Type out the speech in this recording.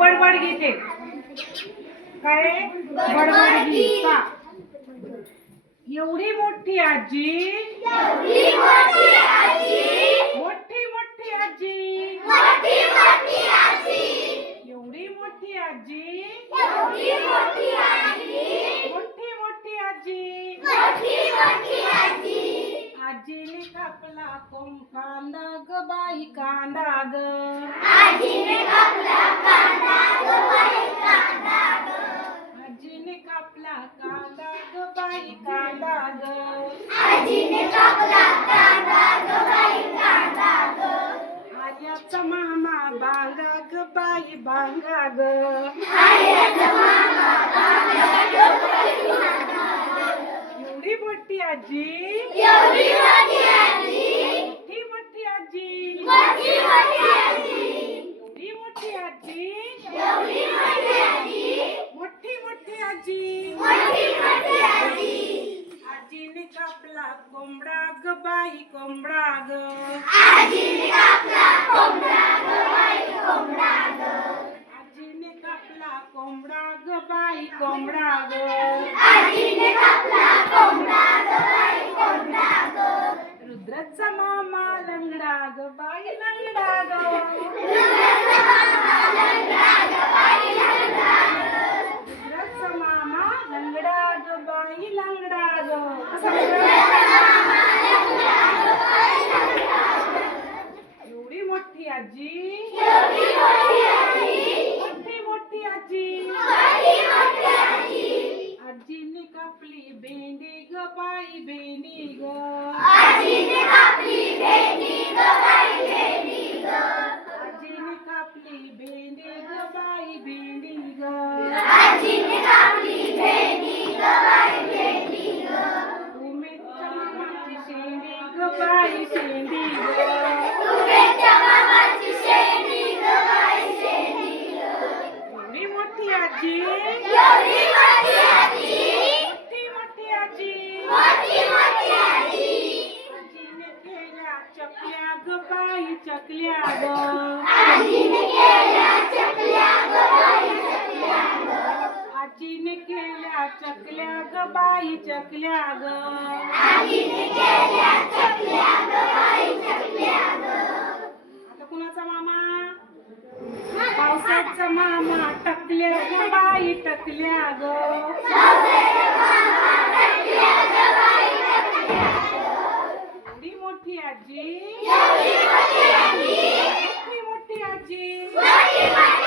बडबड गीते काय? बडबड गीत का एवढी मोठी आजी. मोठी मोठी आजी? एवढी मोठी आजी? मोठी मोठी आजी? आजीने कापला कोंब कांदा ग बाई कांदा ग. आजीने आर्याचा मामा बांगा ग. बाई बांगा ग एवढी मोठी आजी. मोठी मोठी आजी. कापला कोंबडा ग बाई कोंबडा ग. आजीने कापला कोंबडा ग बाई कोंबडा ग. रुद्राचा मामा लंगडा ग बाई लंगडा ग रुद्राचा मामा लंगडा ग बाई लंगडा ग कसं म्हणलं? एवढी मोठी आजी मोठी मोठी आजी आजीने कापली भेंडी ग बाई भेंडी ग. आजीने कापली भेंडी ग बाई भेंडी ग. उमेदच्या मामाची शेंडी ग बाई शेंडी ग. चकल्या ग बाई चकल्या ग. आजीने केल्या चकल्या ग बाई चकल्या ग. आता कुणाचा मामा? पावसाचा मामा टकल्या ग बाई टकल्या ग. मोठी आजी. मोठी आजी.